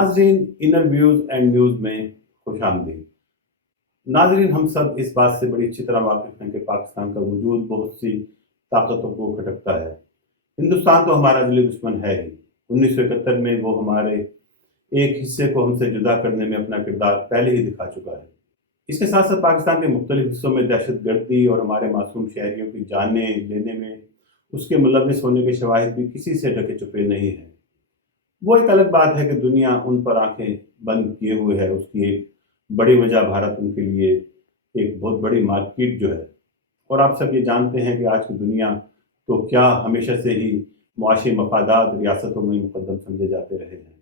ناظرین inner views and news میں خوش آمدید۔ ناظرین، ہم سب اس بات سے بڑی اچھی طرح واقف ہیں کہ پاکستان کا وجود بہت سی طاقتوں کو کھٹکتا ہے۔ ہندوستان تو ہمارا دلی دشمن ہے ہی۔ 1971 میں وہ ہمارے ایک حصے کو ہم سے جدا کرنے میں اپنا کردار پہلے ہی دکھا چکا ہے۔ اس کے ساتھ ساتھ پاکستان کے مختلف حصوں میں دہشت گردی اور ہمارے معصوم شہریوں کی جانیں لینے میں اس کے ملوث ہونے کے شواہد بھی کسی سے ڈھکے چھپے نہیں ہیں۔ وہ ایک الگ بات ہے کہ دنیا ان پر آنکھیں بند کیے ہوئے ہے۔ اس کی ایک بڑی وجہ بھارت ان کے لیے ایک بہت بڑی مارکیٹ جو ہے، اور آپ سب یہ جانتے ہیں کہ آج کی دنیا تو کیا ہمیشہ سے ہی معاشی مفادات ریاستوں میں مقدم سمجھے جاتے رہے ہیں۔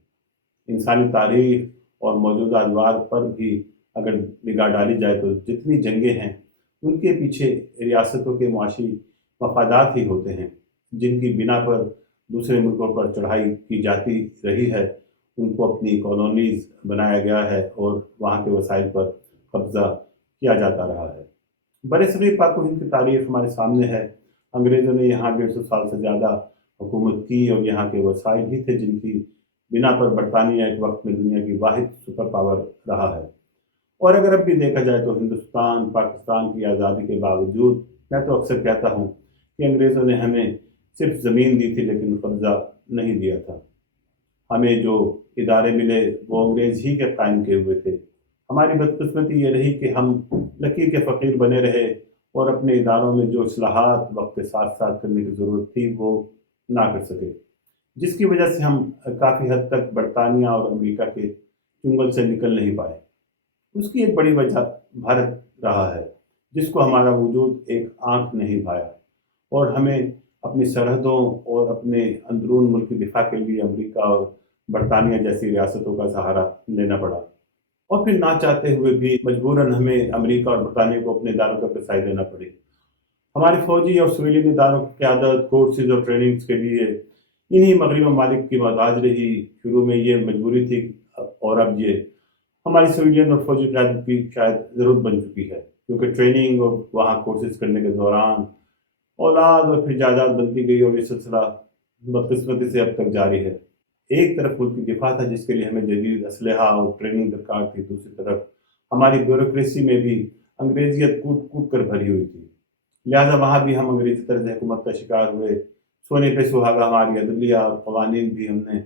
انسانی تاریخ اور موجودہ ادوار پر بھی اگر نگاہ ڈالی جائے تو جتنی جنگیں ہیں ان کے پیچھے ریاستوں کے معاشی مفادات ہی ہوتے ہیں، جن کی بنا پر دوسرے ملکوں پر چڑھائی کی جاتی رہی ہے، ان کو اپنی کالونیز بنایا گیا ہے اور وہاں کے وسائل پر قبضہ کیا جاتا رہا ہے۔ برصغیر پاک و ہند کی تاریخ ہمارے سامنے ہے۔ انگریزوں نے یہاں 150 سال سے زیادہ حکومت کی اور یہاں کے وسائل ہی تھے جن کی بنا پر برطانیہ ایک وقت میں دنیا کی واحد سپر پاور رہا ہے۔ اور اگر اب بھی دیکھا جائے تو ہندوستان پاکستان کی آزادی کے باوجود میں تو اکثر کہتا ہوں کہ انگریزوں نے ہمیں صرف زمین دی تھی لیکن قبضہ نہیں دیا تھا۔ ہمیں جو ادارے ملے وہ انگریز ہی کے قائم کیے ہوئے تھے۔ ہماری بدقسمتی یہ رہی کہ ہم لکیر کے فقیر بنے رہے اور اپنے اداروں میں جو اصلاحات وقت کے ساتھ ساتھ کرنے کی ضرورت تھی وہ نہ کر سکے، جس کی وجہ سے ہم کافی حد تک برطانیہ اور امریکہ کے چنگل سے نکل نہیں پائے۔ اس کی ایک بڑی وجہ بھارت رہا ہے، جس کو ہمارا وجود ایک آنکھ نہیں بھایا، اور ہمیں اپنی سرحدوں اور اپنے اندرون ملک کی دفاع کے لیے امریکہ اور برطانیہ جیسی ریاستوں کا سہارا لینا پڑا، اور پھر نہ چاہتے ہوئے بھی مجبوراً ہمیں امریکہ اور برطانیہ کو اپنے اداروں کا رسائی دینا پڑی۔ ہماری فوجی اور سویلین اداروں کی قیادت، کورسز اور ٹریننگز کے لیے انہی مغربی ممالک کی محتاج رہی۔ شروع میں یہ مجبوری تھی اور اب یہ ہماری سویلین اور فوجی قیادت کی شاید ضرورت بن چکی ہے، کیونکہ ٹریننگ اور وہاں کورسز کرنے کے دوران اولاد اور پھر جائیداد بنتی گئی اور یہ سلسلہ بدقسمتی سے اب تک جاری ہے۔ ایک طرف ملک کی دفاع تھا جس کے لیے ہمیں جدید اسلحہ اور ٹریننگ درکار تھی، دوسری طرف ہماری بیوروکریسی میں بھی انگریزیت کود کود کر بھری ہوئی تھی، لہٰذا وہاں بھی ہم انگریزی طرز حکومت کا شکار ہوئے۔ سونے پہ سہاگا ہماری عدلیہ اور قوانین بھی ہم نے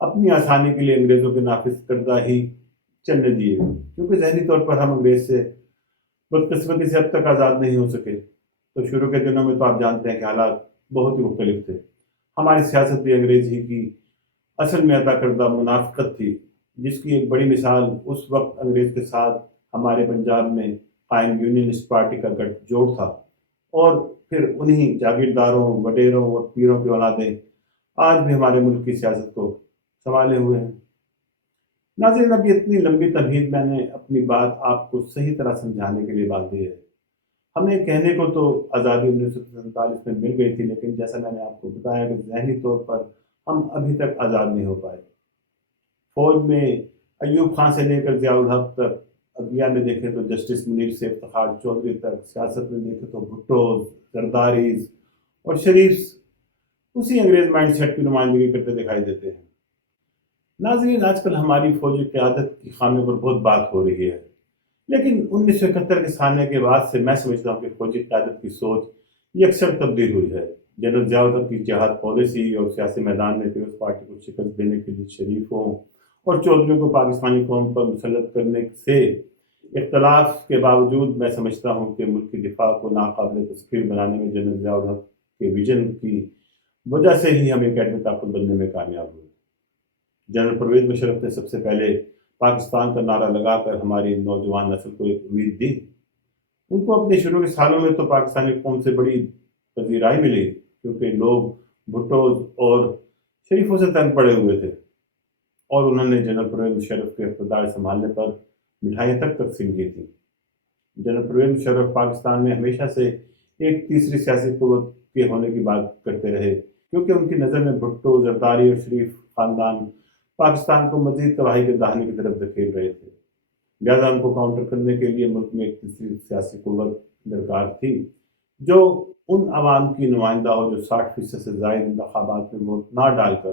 اپنی آسانی کے لیے انگریزوں کے نافذ کردہ ہی چلنے دیے، کیونکہ ذہنی طور پر ہم انگریز سے بدقسمتی سے اب تک آزاد نہیں ہو سکے۔ تو شروع کے دنوں میں تو آپ جانتے ہیں کہ حالات بہت ہی مختلف تھے۔ ہماری سیاست بھی انگریز ہی کی اصل میں عطا کردہ منافقت تھی، جس کی ایک بڑی مثال اس وقت انگریز کے ساتھ ہمارے پنجاب میں قائم یونینسٹ پارٹی کا گٹھ جوڑ تھا، اور پھر انہی جاگیرداروں، وڈیروں اور پیروں کی اولادیں آج بھی ہمارے ملک کی سیاست کو سنبھالے ہوئے ہیں۔ ناظرین، اب یہ اتنی لمبی تمہید میں نے اپنی بات آپ کو صحیح طرح سمجھانے کے لیے باندھی ہے۔ ہمیں کہنے کو تو آزادی 1947 میں مل گئی تھی، لیکن جیسا میں نے آپ کو بتایا کہ ذہنی طور پر ہم ابھی تک آزاد نہیں ہو پائے۔ فوج میں ایوب خان سے لے کر ضیاء الحق تک، عدلیہ میں دیکھیں تو جسٹس منیر سے افتخار چودھری تک، سیاست میں دیکھیں تو بھٹو، زرداریز اور شریف اسی انگریز مائنڈ سیٹ کی نمائندگی کرتے دکھائی دیتے ہیں۔ ناظرین، آج کل ہماری فوجی قیادت کی خامیوں پر بہت بات ہو رہی ہے، لیکن 1971 کے سانحے کے بعد سے میں سمجھتا ہوں کہ فوجی قیادت کی سوچ یکسر تبدیل ہوئی ہے۔ جنرل ضیاء الحق کی جہاد پالیسی اور سیاسی میدان میں پیپلز پارٹی کو شکست دینے کے لیے شریفوں اور چودھریوں کو پاکستانی قوم پر مسلط کرنے سے اختلاف کے باوجود میں سمجھتا ہوں کہ ملک کی دفاع کو ناقابل تسخیر بنانے میں جنرل ضیاء الحق کے ویژن کی وجہ سے ہی ہم ایک ایٹمی طاقت بننے میں کامیاب ہوئے۔ جنرل پرویز مشرف نے سب سے پہلے پاکستان کا نعرہ لگا کر ہماری نوجوان نسل کو ایک امید دی۔ ان کو اپنے شروع کے سالوں میں تو پاکستانی قوم سے بڑی پذیرائی ملی، کیونکہ لوگ بھٹوز اور شریفوں سے تنگ پڑے ہوئے تھے، اور انہوں نے جنرل پرویز مشرف کے اقتدار سنبھالنے پر مٹھائیاں تک تقسیم کی تھیں۔ جنرل پرویز مشرف پاکستان میں ہمیشہ سے ایک تیسری سیاسی قوت کے ہونے کی بات کرتے رہے، کیونکہ ان کی نظر میں بھٹو، زرداری اور شریف خاندان پاکستان کو مزید تباہی کے دہانے کی طرف دھکیل رہے تھے، لہٰذا ان کو کاؤنٹر کرنے کے لیے ملک میں ایک تیسری سیاسی قوت درکار تھی جو ان عوام کی نمائندہ ہو جو 60% سے زائد انتخابات میں ووٹ نہ ڈال کر